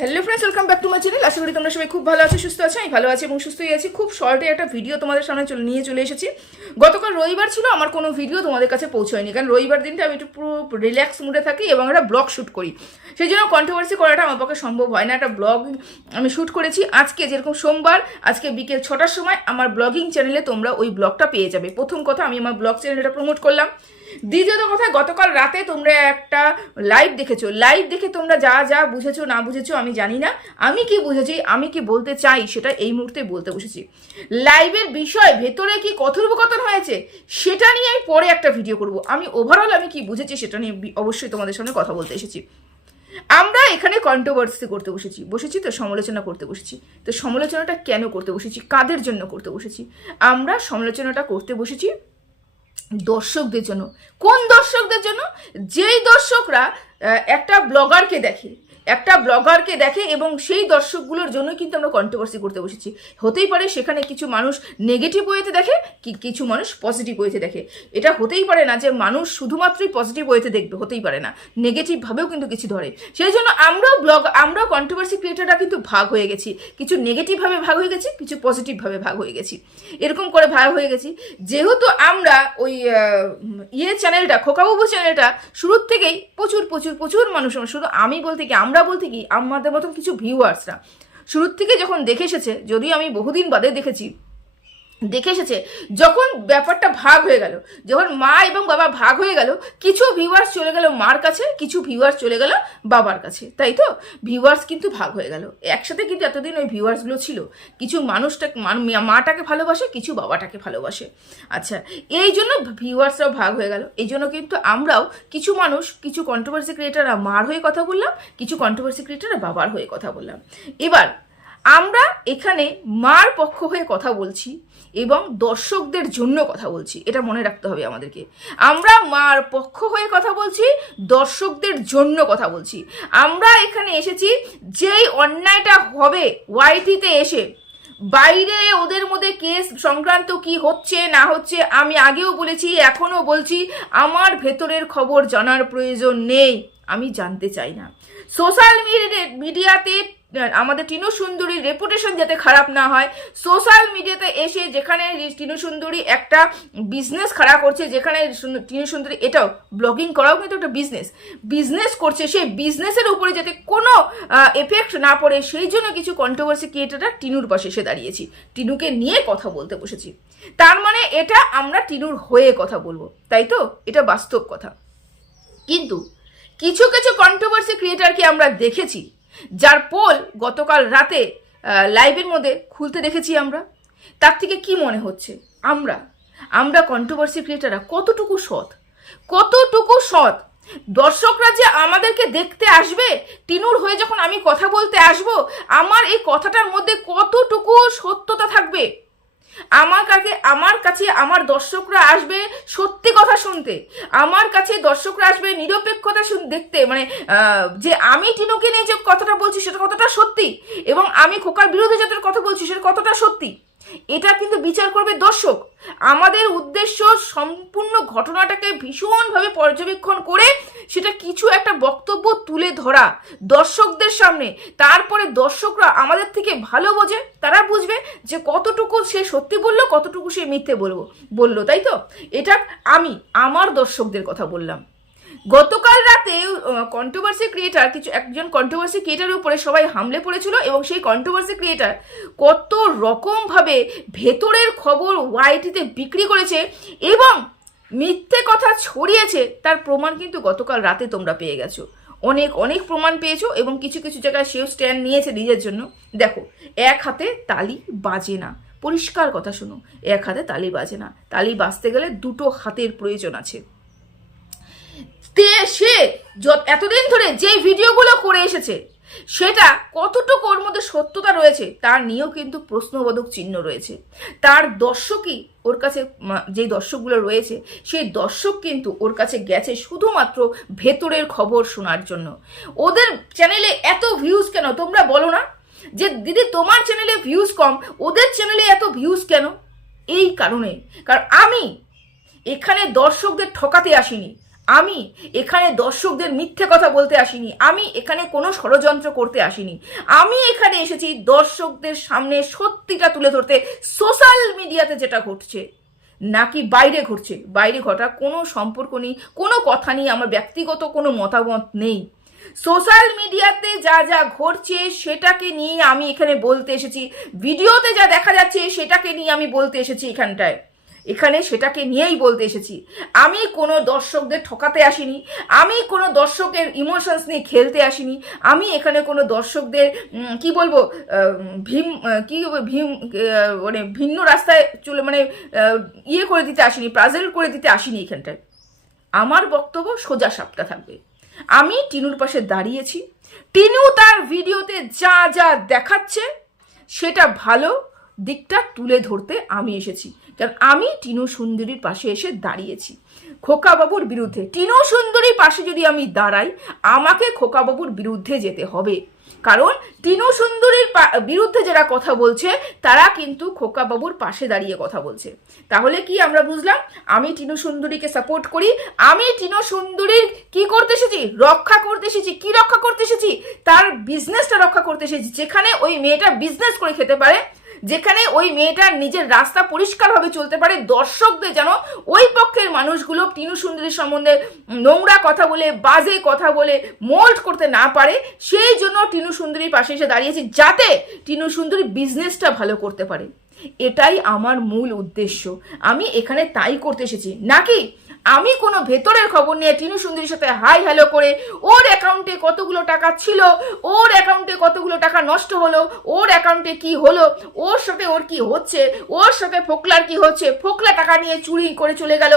Hello friends welcome back to my channel আশা করি তোমরা সবাই খুব ভালো আছো, সুস্থ আছো? আমি ভালো আছি এবং সুস্থই আছি। খুব শর্টে একটা ভিডিও তোমাদের সামনে চলে, নিয়ে চলে এসেছি। গতকাল রবিবার ছিল, আমার কোনো ভিডিও তোমাদের কাছে পৌঁছয়নি। কারণ রবিবার দিনটা আমি একটু পুরো রিল্যাক্স মুডে থাকি এবং একটা ব্লগ শ্যুট করি। সেই জন্য কন্ট্রোভার্সি করাটা আমার পক্ষে সম্ভব হয় না। একটা ব্লগ আমি শ্যুট করেছি আজকে, যেরকম সোমবার, আজকে বিকেল ছটার সময় আমার ব্লগিং চ্যানেলে তোমরা ওই ব্লগটা পেয়ে যাবে। প্রথম কথা, আমি আমার ব্লগ চ্যানেলটা প্রমোট করলাম। দ্বিতীয়ত কথা, গতকাল রাতে তোমরা একটা লাইভ দেখেছ। লাইভ দেখে তোমরা যা যা বুঝেছ, না বুঝেছ, আমি জানি না। আমি কি বুঝেছি, আমি কি বলতে চাই, সেটা এই মুহূর্তে বলতে বসেছি। লাইভের বিষয়, ভেতরে কি কথোপকথন হয়েছে, সেটা নিয়ে আমি পরে একটা ভিডিও করব। আমি ওভারঅল আমি কি বুঝেছি, সেটা নিয়ে অবশ্যই তোমাদের সামনে কথা বলতে এসেছি। আমরা এখানে কন্ট্রোভার্সি করতে বসেছি। বসেছি তো সমালোচনা করতে বসেছি। তো সমালোচনাটা কেন করতে বসেছি? কাদের জন্য করতে বসেছি? আমরা সমালোচনাটা করতে বসেছি দর্শকদের জন্য। কোন দর্শকদের জন্য? যেই দর্শকরা একটা ব্লগারকে দেখে। একটা ব্লগারকে দেখে এবং সেই দর্শকগুলোর জন্য কিন্তু আমরা কন্ট্রোভার্সি করতে বসেছি। হতেই পারে সেখানে কিছু মানুষ নেগেটিভ ওয়েতে দেখে, কি কিছু মানুষ পজিটিভ ওয়েতে দেখে। এটা হতেই পারে না যে মানুষ শুধুমাত্রই পজিটিভ ওয়েতে দেখবে, হতেই পারে না। নেগেটিভভাবেও কিন্তু কিছু ধরে। সেই জন্য আমরাও ব্লগ আমরাও কন্ট্রোভার্সি ক্রিয়েটাররা কিন্তু ভাগ হয়ে গেছি। কিছু নেগেটিভভাবে ভাগ হয়ে গেছি, কিছু পজিটিভভাবে ভাগ হয়ে গেছি। এরকম করে ভাগ হয়ে গেছি। যেহেতু আমরা ওই ইয়ে চ্যানেলটা খোকাবাবু চ্যানেলটা শুরুর থেকেই প্রচুর প্রচুর প্রচুর মানুষ, শুধু আমি বলতে কি আমরা বলতে কি, আমাদের মতন কিছু ভিউয়ার্সরা শুরুর থেকে যখন দেখে এসেছে, যদিও আমি বহুদিন বাদে দেখেছি দেখে এসেছে, যখন ব্যাপারটা ভাগ হয়ে গেল, যখন মা এবং বাবা ভাগ হয়ে গেল, কিছু ভিউয়ার্স চলে গেল মার কাছে, কিছু ভিউয়ার্স চলে গেল বাবার কাছে, তাই তো? ভিউয়ার্স কিন্তু ভাগ হয়ে গেল। একসাথে কিন্তু এতদিন ওই ভিউয়ার্সগুলো ছিল। কিছু মানুষটা, মান- মাটাকে ভালোবাসে, কিছু বাবাটাকে ভালোবাসে। আচ্ছা এই জন্য ভিউয়ার্সরাও ভাগ হয়ে গেল। এই জন্য কিন্তু আমরাও কিছু মানুষ, কিছু কন্ট্রোভার্সি ক্রিয়েটাররা মার হয়ে কথা বললাম, কিছু কন্ট্রোভার্সি ক্রিয়েটাররা বাবার হয়ে কথা বললাম। এবার আমরা এখানে মার পক্ষ হয়ে কথা বলছি এবং দর্শকদের জন্য কথা বলছি, এটা মনে রাখতে হবে আমাদেরকে। আমরা মার পক্ষ হয়ে কথা বলছি, দর্শকদের জন্য কথা বলছি। আমরা এখানে এসেছি, যেই অন্যায়টা হবে, ওয়াইটিতে এসে, বাইরে ওদের মধ্যে কেস সংক্রান্ত কি হচ্ছে, না হচ্ছে, আমি আগেও বলেছি, এখনও বলছি, আমার ভেতরের খবর জানার প্রয়োজন নেই, আমি জানতে চাই না। সোশ্যাল মিডিয়াতে আমাদের টিনু সুন্দরীর রেপুটেশন যাতে খারাপ না হয়। সোশ্যাল মিডিয়াতে এসে যেখানে টিনু সুন্দরী একটা বিজনেস খাড়া করছে, যেখানে টিনু সুন্দরী এটাও ব্লগিং করাও কিন্তু একটা বিজনেস বিজনেস করছে, সেই বিজনেসের উপরে যাতে কোনো এফেক্ট না পড়ে, সেই জন্য কিছু কন্ট্রোভার্সি ক্রিয়েটাররা টিনুর পাশে এসে দাঁড়িয়েছি। টিনুকে নিয়ে কথা বলতে বসেছি। তার মানে এটা আমরা টিনুর হয়ে কথা বলব, তাই তো? এটা বাস্তব কথা। কিন্তু কিছু কিছু কন্ট্রোভার্সি ক্রিয়েটারকে আমরা দেখেছি যার পোল গতকাল রাতে লাইভের মধ্যে খুলতে দেখেছি আমরা। তার থেকে কি মনে হচ্ছে? আমরা আমরা কন্ট্রোভার্সি ক্রিয়েটাররা কতটুকু সৎ? কতটুকু সৎ? দর্শকরা যে আমাদেরকে দেখতে আসবে, টিনুর হয়ে যখন আমি কথা বলতে আসব, আমার এই কথাটার মধ্যে কতটুকু সত্যতা থাকবে? আমার কাছে আমার কাছে আমার দর্শকরা আসবে সত্যি কথা শুনতে। আমার কাছে দর্শকরা আসবে নিরপেক্ষতা দেখতে। মানে যে আমি টিনুকে নিয়ে যে কথাটা বলছি, সেটা কতটা সত্যি। এবং আমি খোকার বিরুদ্ধে যাদের কথা বলছি, সেটা কতটা সত্যি। এটা কিন্তু বিচার করবে দর্শক। আমাদের উদ্দেশ্য সম্পূর্ণ ঘটনাটাকে ভীষণভাবে পর্যবেক্ষণ করে সেটা কিছু একটা বক্তব্য তুলে ধরা দর্শকদের সামনে। তারপরে দর্শকরা আমাদের থেকে ভালো বোঝে, তারা বুঝবে যে কতটুকু সে সত্যি বলল, কতটুকু সে মিথ্যে বলব, বলল, তাই তো? এটা আমি, আমার দর্শকদের কথা বললাম। গতকাল রাতে কন্ট্রোভার্সি ক্রিয়েটার কিছু একজন কন্ট্রোভার্সি ক্রিয়েটারের উপরে সবাই হামলে পড়েছিল এবং সেই কন্ট্রোভার্সি ক্রিয়েটার কত রকমভাবে ভেতরের খবর ওয়াইটিতে বিক্রি করেছে এবং মিথ্যে কথা ছড়িয়েছে, তার প্রমাণ কিন্তু গতকাল রাতে তোমরা পেয়ে গেছো। অনেক অনেক প্রমাণ পেয়েছ এবং কিছু কিছু জায়গায় সেও স্ট্যান্ড নিয়েছে নিজের জন্য। দেখো, এক হাতে তালি বাজে না। পরিষ্কার কথা শোনো, এক হাতে তালি বাজে না। তালি বাজতে গেলে দুটো হাতের প্রয়োজন আছে। সে এতদিন ধরে যে ভিডিওগুলো করে এসেছে, সেটা কতটুকু ওর মধ্যে সত্যতা রয়েছে, তার নিয়েও কিন্তু প্রশ্নবোধক চিহ্ন রয়েছে। তার দর্শকই ওর কাছে যেই দর্শকগুলো রয়েছে, সেই দর্শক কিন্তু ওর কাছে গেছে শুধুমাত্র ভেতরের খবর শোনার জন্য। ওদের চ্যানেলে এত ভিউজ কেন? তোমরা বলো না। যে দিদি, তোমার চ্যানেলে ভিউজ কম, ওদের চ্যানেলে এত ভিউজ কেন? এই কারণে। কারণ আমি এখানে দর্শকদের ঠকাতে আসিনি। আমি এখানে দর্শকদের মিথ্যে কথা বলতে আসিনি, আমি এখানে কোনো ষড়যন্ত্র করতে আসিনি। আমি এখানে এসেছি দর্শকদের সামনে সত্যিটা তুলে ধরতে সোশ্যাল মিডিয়াতে যেটা ঘটছে, নাকি বাইরে ঘটছে। বাইরে ঘটা কোনো সম্পর্ক নেই, কোনো কথা নেই, আমার ব্যক্তিগত কোনো মতামত নেই। সোশ্যাল মিডিয়াতে যা যা ঘটছে সেটাকে নিয়ে আমি এখানে বলতে এসেছি ভিডিওতে যা দেখা যাচ্ছে সেটাকে নিয়ে আমি বলতে এসেছি এখানটায়। এখানে সেটাকে নিয়েই বলতে এসেছি। আমি কোনো দর্শকদের ঠকাতে আসিনি, আমি কোনো দর্শকের ইমোশনস নিয়ে খেলতে আসিনি, আমি এখানে কোনো দর্শকদের কি বলব ভীম কি ভীম মানে ভিন্ন রাস্তায় চলে মানে ইয়ে করে দিতে আসিনি প্রাজেল করে দিতে আসিনি এখানটায়। আমার বক্তব্য সোজা সাপটা থাকবে। আমি টিনুর পাশে দাঁড়িয়েছি। টিনু তার ভিডিওতে যা যা দেখাচ্ছে, সেটা ভালো দিকটা তুলে ধরতে আমি এসেছি। কারণ আমি টিনু সুন্দরীর পাশে এসে দাঁড়িয়েছি। খোকাবাবুর বিরুদ্ধে। টিনু সুন্দরীর পাশে যদি আমি দাঁড়াই, আমাকে খোকাবাবুর বিরুদ্ধে যেতে হবে। কারণ টিনু সুন্দরীর বিরুদ্ধে যারা কথা বলছে, তারা কিন্তু খোকাবাবুর পাশে দাঁড়িয়ে কথা বলছে। তাহলে কি আমরা বুঝলাম? আমি টিনু সুন্দরীকে সাপোর্ট করি। আমি টিনু সুন্দরীর কি করতে এসেছি? রক্ষা করতে এসেছি। কি রক্ষা করতে এসেছি? তার বিজনেসটা রক্ষা করতে এসেছি। যেখানে ওই মেয়েটা বিজনেস করে খেতে পারে যেখানে ওই মেয়েটার নিজের রাস্তা পরিষ্কারভাবে চলতে পারে, দর্শকদের যেন ওই পক্ষের মানুষগুলো টিনু সুন্দরীর সম্বন্ধে নোংরা কথা বলে, বাজে কথা বলে, মোল্ড করতে না পারে, সেই জন্য টিনু সুন্দরীর পাশে এসে দাঁড়িয়েছি যাতে টিনু সুন্দরী বিজনেসটা ভালো করতে পারে। এটাই আমার মূল উদ্দেশ্য। আমি এখানে তাই করতে এসেছি। নাকি আমি কোনো ভেতরের খবর নিয়ে টিনু সুন্দরীর সাথে হাই হ্যালো করে ওর অ্যাকাউন্টে কতগুলো টাকা ছিল, ওর অ্যাকাউন্টে কতগুলো টাকা নষ্ট হলো, ওর অ্যাকাউন্টে কি হলো, ওর সাথে ওর কি হচ্ছে, ওর সাথে ফোকলার কি হচ্ছে, ফোকলা টাকা নিয়ে চুরি করে চলে গেল।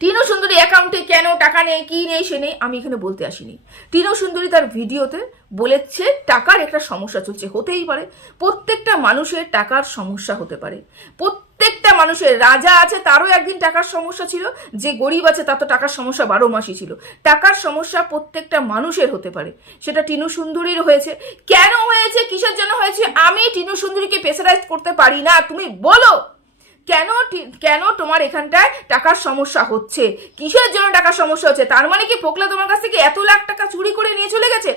টিনু সুন্দরী অ্যাকাউন্টে কেন টাকা নেই, কি নেই, সে নেই, আমি এখানে বলতে আসিনি। টিনু সুন্দরী তার ভিডিওতে বলেছে, টাকার একটা সমস্যা চলছে, হতেই পারে। প্রত্যেকটা মানুষের টাকার সমস্যা হতে পারে। প্রত্যেকটা মানুষের, রাজা আছে তারও একদিন টাকার সমস্যা ছিল, যে গরিব আছে তার তো টাকার সমস্যা বারো মাসই ছিল। টাকার সমস্যা প্রত্যেকটা মানুষের হতে পারে। সেটা টিনু সুন্দরীর হয়েছে। কেন হয়েছে? কিসের জন্য হয়েছে? আমি টিনু সুন্দরীকে প্রেসারাইজ করতে পারি না। তুমি বলো! কেন কেন তোমার এখানটায় টাকার সমস্যা হচ্ছে? কিসের জন্য টাকার সমস্যা হচ্ছে? তার মানে কি পোকলা তোমার কাছ থেকে এত লাখ টাকা চুরি করে নিয়ে চলে গেছে?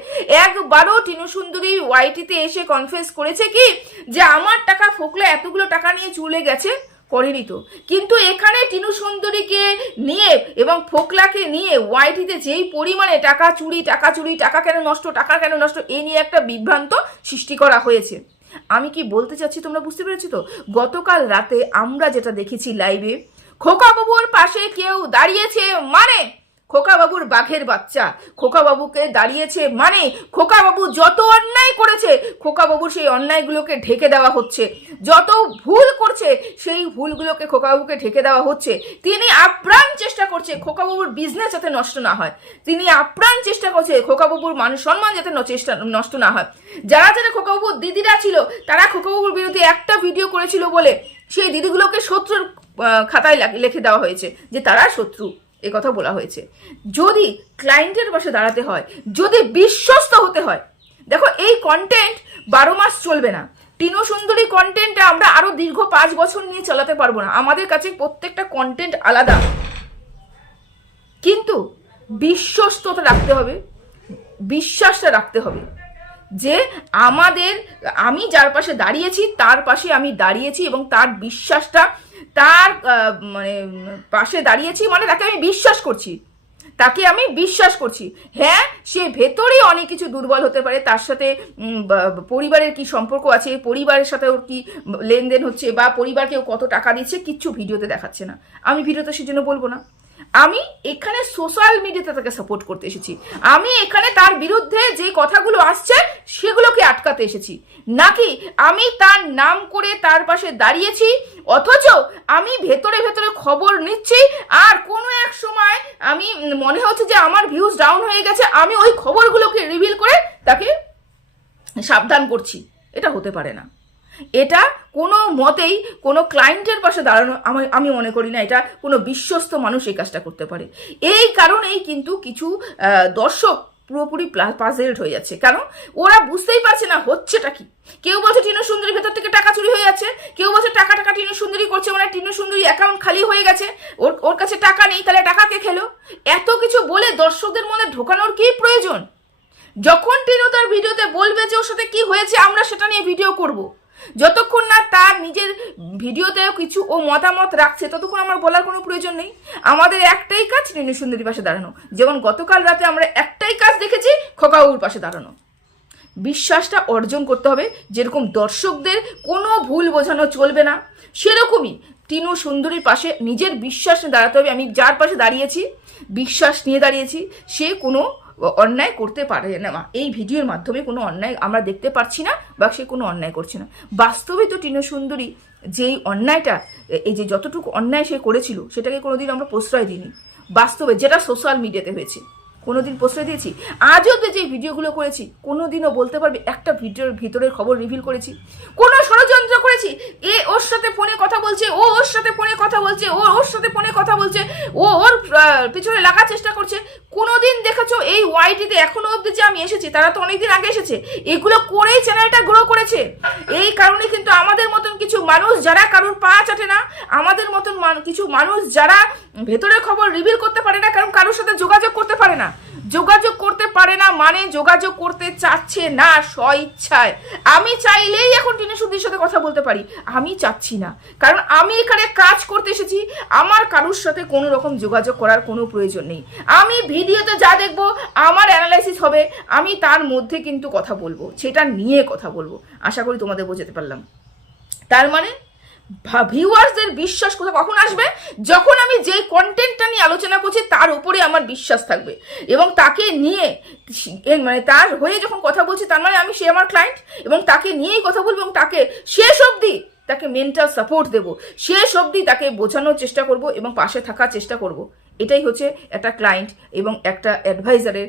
একবারও টিনু সুন্দরী ওয়াইটিতে এসে কনফেস করেছে কি যে আমার টাকা ফোকলা এতগুলো টাকা নিয়ে চলে গেছে? করেনি তো। কিন্তু এখানে টিনু সুন্দরীকে নিয়ে এবং ফোকলাকে নিয়ে ওয়াইটিতে যেই পরিমাণে টাকা চুরি টাকা চুরি, টাকা কেন নষ্ট, টাকা কেন নষ্ট এই নিয়ে একটা বিভ্রান্ত সৃষ্টি করা হয়েছে। আমি কি বলতে চাচ্ছি তোমরা বুঝতে পেরেছ তো? গতকাল রাতে আমরা যেটা দেখেছি লাইভে খোকা বাবুর পাশে কেউ দাঁড়িয়েছে মানে খোকা বাবুর বাঘের বাচ্চা। খোকা বাবুকে দাঁড়িয়েছে মানে খোকা বাবু যত অন্যায় করেছে খোকা বাবুর সেই অন্যায়গুলোকে ঢেকে দেওয়া হচ্ছে। যত ভুল করছে, সেই ভুলগুলোকে খোকা বাবুকে ঢেকে দেওয়া হচ্ছে। তিনি আপ্রাণ চেষ্টা করছে খোকা বাবুর বিজনেস যাতে নষ্ট না হয়। তিনি আপ্রাণ চেষ্টা করছে খোকা বাবুর মান সম্মান যাতে চেষ্টা নষ্ট না হয়। যারা যারা খোকা বাবুর দিদিরা ছিল, তারা খোকা বাবুর বিরুদ্ধে একটা ভিডিও করেছিল বলে সেই দিদিগুলোকে শত্রুর খাতায় লিখে দেওয়া হয়েছে যে তারা শত্রু কথা বলা হয়েছে। যদি ক্লায়েন্টের পাশে দাঁড়াতে হয়, যদি বিশ্বস্ত হতে হয়, দেখো এই কন্টেন্ট বারো মাস চলবে না। টিনো সুন্দরী কন্টেন্টটা আমরা আরও দীর্ঘ পাঁচ বছর নিয়ে চালাতে পারব না। আমাদের কাছে প্রত্যেকটা কন্টেন্ট আলাদা। কিন্তু বিশ্বস্ততা রাখতে হবে, বিশ্বাসটা রাখতে হবে যে আমাদের, আমি যার পাশে দাঁড়িয়েছি, তার পাশে আমি দাঁড়িয়েছি এবং তার বিশ্বাসটা, তার মানে পাশে দাঁড়িয়েছি মানে তাকে আমি বিশ্বাস করছি। তাকে আমি বিশ্বাস করছি। হ্যাঁ সে ভেতরেই অনেক কিছু দুর্বল হতে পারে, তার সাথে পরিবারের কি সম্পর্ক আছে, পরিবারের সাথে ওর কি লেনদেন হচ্ছে বা পরিবারকে ও কত টাকা দিচ্ছে, কিচ্ছু ভিডিওতে দেখাচ্ছে না। আমি ভিডিওতে সেজন্য বলব না। আমি এখানে সোশ্যাল মিডিয়াতে তাকে সাপোর্ট করতে এসেছি। আমি এখানে তার বিরুদ্ধে যে কথাগুলো আসছে, সেগুলোকে আটকাতে এসেছি। নাকি আমি তার নাম করে তার পাশে দাঁড়িয়েছি, অথচ আমি ভেতরে ভেতরে খবর নিচ্ছি, আর কোনো এক সময় আমি মনে হচ্ছে যে আমার ভিউজ ডাউন হয়ে গেছে, আমি ওই খবরগুলোকে রিভিল করে তাকে সাবধান করছি। এটা হতে পারে না। এটা কোনো মতেই কোনো ক্লায়েন্টের পাশে দাঁড়ানো আমি আমি মনে করি না, এটা কোনো বিশ্বস্ত মানুষ এই কাজটা করতে পারে। এই কারণেই কিন্তু কিছু দর্শক পুরোপুরি পাজেলড হয়ে যাচ্ছে। কারণ ওরা বুঝতেই পারছে না হচ্ছেটা কি। কেউ বলছে টিনু সুন্দরী ভেতর থেকে টাকা চুরি হয়ে যাচ্ছে, কেউ বলছে টাকা টাকা টিনু সুন্দরী করছে মানে টিনু সুন্দরী অ্যাকাউন্ট খালি হয়ে গেছে, ওর ওর কাছে টাকা নেই, তাহলে টাকা কে খেলো? এত কিছু বলে দর্শকদের মধ্যে ঢোকানোর কি প্রয়োজন? যখন টিনু তার ভিডিওতে বলবে যে ওর সাথে কি হয়েছে, আমরা সেটা নিয়ে ভিডিও করব। যতক্ষণ না তার নিজের ভিডিওতে কিছু ও মতামত রাখছে, ততক্ষণ আমার বলার কোনো প্রয়োজন নেই। আমাদের একটাই কাজ টিনু সুন্দরী পাশে দাঁড়ানো। যেমন গতকাল রাতে আমরা একটাই কাজ দেখেছি, খোকাউর পাশে দাঁড়ানো। বিশ্বাসটা অর্জন করতে হবে, যেরকম দর্শকদের কোনো ভুল বোঝানো চলবে না। সেরকমই টিনু সুন্দরীর পাশে নিজের বিশ্বাস দাঁড়াতে হবে। আমি যার পাশে দাঁড়িয়েছি, বিশ্বাস নিয়ে দাঁড়িয়েছি, সে কোনো অন্যায় করতে পারে না। এই ভিডিওর মাধ্যমে কোনো অন্যায় আমরা দেখতে পারছি না বা সে কোনো অন্যায় করছে না। বাস্তবে তো টিনা সুন্দরী যেই অন্যায়টা, এই যে যতটুকু অন্যায় সে করেছিল, সেটাকে কোনোদিন আমরা প্রশ্রয় দিইনি। বাস্তবে যেটা সোশ্যাল মিডিয়াতে হয়েছে। কোনোদিন প্রশ্রয় দিয়েছি? আজ তো যে ভিডিওগুলো করেছি, কোনোদিনও বলতে পারবে, একটা ভিডিওর ভিতরের খবর রিভিল করেছি। কোনো ষড়যন্ত্র করেছি? এ ওর সাথে ফোনে কথা বলছে, ও ওর সাথে ফোনে কথা বলছে, ও ওর সাথে ফোনে কথা বলছে, ও ওর পিছনে লাগার চেষ্টা করছে। কোনোদিন দেখেছ এই ওয়াইটিতে এখনও অবধি যে আমি এসেছি? তারা তো অনেকদিন আগে এসেছে। এগুলো করেই চ্যানেলটা গ্রো করেছে। এই কারণে কিন্তু আমাদের মতন কিছু মানুষ যারা কারোর পা চাটে না, আমাদের মতন কিছু মানুষ যারা ভেতরের খবর রিভিল করতে পারে না, কারণ কারোর সাথে যোগাযোগ করতে পারে না। যোগাযোগ করতে পারে না মানে যোগাযোগ করতে চাচ্ছে না স্ব ইচ্ছায় আমি চাইলেই এখন টিনে সুদির সাথে কথা বলতে পারি, আমি চাচ্ছি না। কারণ আমি এখানে কাজ করতে এসেছি, আমার কারোর সাথে কোনো রকম যোগাযোগ করার কোনো প্রয়োজন নেই। আমি ভিডিওতে যা দেখব, আমার অ্যানালাইসিস হবে, আমি তার মধ্যে কিন্তু কথা বলব, সেটা নিয়ে কথা বলব। আশা করি তোমাদের বোঝাতে পারলাম। তার মানে ভিউয়ার্সদের বিশ্বাস কোথা কখন আসবে? যখন আমি যে কন্টেন্টটা নিয়ে আলোচনা করছি, তার উপরে আমার বিশ্বাস থাকবে। এবং তাকে নিয়ে মানে তার হয়ে যখন কথা বলছি, তার মানে আমি সে আমার ক্লায়েন্ট এবং তাকে নিয়েই কথা বলব, এবং তাকে শেষ অবধি তাকে মেন্টাল সাপোর্ট দেব। শেষ অবধি তাকে বোঝানোর চেষ্টা করব, এবং পাশে থাকার চেষ্টা করব। এটাই হচ্ছে একটা ক্লায়েন্ট এবং একটা অ্যাডভাইজারের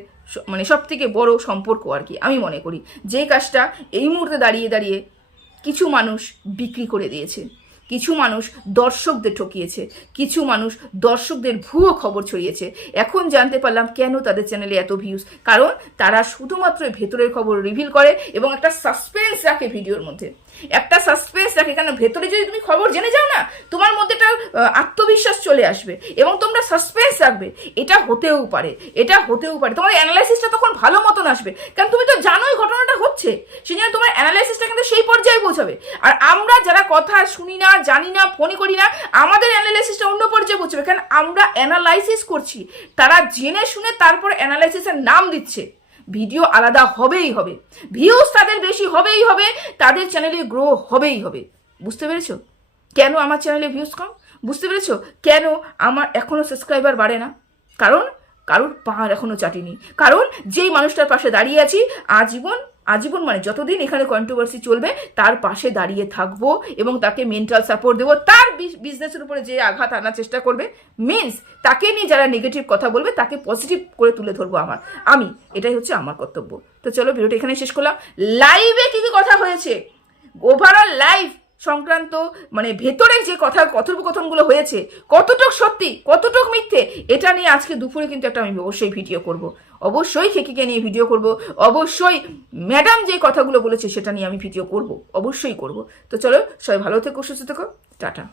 মানে সব থেকে বড় সম্পর্ক আর কি, আমি মনে করি। যে কাজটা এই মুহূর্তে দাঁড়িয়ে দাঁড়িয়ে কিছু মানুষ বিক্রি করে দিয়েছে। কিছু মানুষ দর্শকদের ঠকিয়েছে, কিছু মানুষ দর্শকদের ভুয়ো খবর ছড়িয়েছে। এখন জানতে পারলাম কেন তাদের চ্যানেলে এত ভিউজ কারণ তারা শুধুমাত্র ভেতরের খবর রিভিল করে এবং একটা সাসপেন্স রাখে ভিডিওর মধ্যে। একটা সাসপেন্স রাখে কারণ ভেতরে যদি তুমি খবর জেনে যাও না, তোমার মধ্যে একটা আত্মবিশ্বাস চলে আসবে এবং তোমরা সাসপেন্স রাখবে। এটা হতেও পারে, এটা হতেও পারে। তোমার অ্যানালাইসিসটা তখন ভালো মতন আসবে। কারণ তুমি তো জানোই ঘটনাটা হচ্ছে। সেই জন্য তোমার অ্যানালাইসিসটা কিন্তু সেই পর্যায়ে পৌঁছাবে। আর আমরা যারা কথা শুনি না, জানি না, ফোনে করি না, আমাদের অ্যানালাইসিসটা অন্য পর্যায়ে পৌঁছবে। কারণ আমরা অ্যানালাইসিস করছি, তারা জেনে শুনে তারপর অ্যানালাইসিসের নাম দিচ্ছে। ভিডিও আলাদা হবেই হবে। ভিউজ তাদের বেশি হবেই হবে, তাদের চ্যানেলে গ্রো হবেই হবে। বুঝতে পেরেছ? কেন আমার চ্যানেলে ভিউজ কম? বুঝতে পেরেছ? কেন আমার এখনও সাবস্ক্রাইবার বাড়ে না? কারণ, কারোর পাহাড় এখনও চাটিনি। কারণ, যেই মানুষটার পাশে দাঁড়িয়ে আছি, আজীবন আজীবন মানে যতদিন এখানে কন্ট্রোভার্সি চলবে, তার পাশে দাঁড়িয়ে থাকব এবং তাকে মেন্টাল সাপোর্ট দেবো। তার বিজনেসের উপরে যে আঘাত আনার চেষ্টা করবে মিনস তাকে নিয়ে যারা নেগেটিভ কথা বলবে, তাকে পজিটিভ করে তুলে ধরবো আমার। আমি, এটাই হচ্ছে আমার কর্তব্য। তো চলো ভিডিওটা এখানে শেষ করলাম। লাইভে কি কি কথা হয়েছে? ওভারঅল লাইভ সংক্রান্ত মানে ভেতরে যে কথা, কথোপকথনগুলো হয়েছে, কতটুক সত্যি, কতটুক মিথ্যে, এটা নিয়ে আজকে দুপুরে কিন্তু একটা আমি অবশ্যই ভিডিও করব। অবশ্যই খেকিকে নিয়ে ভিডিও করব। অবশ্যই ম্যাডাম যে কথাগুলো বলেছে সেটা নিয়ে আমি ভিডিও করব। অবশ্যই করব। তো চলো, সবাই ভালো থেকো, সুস্থ থেকো। টাটা।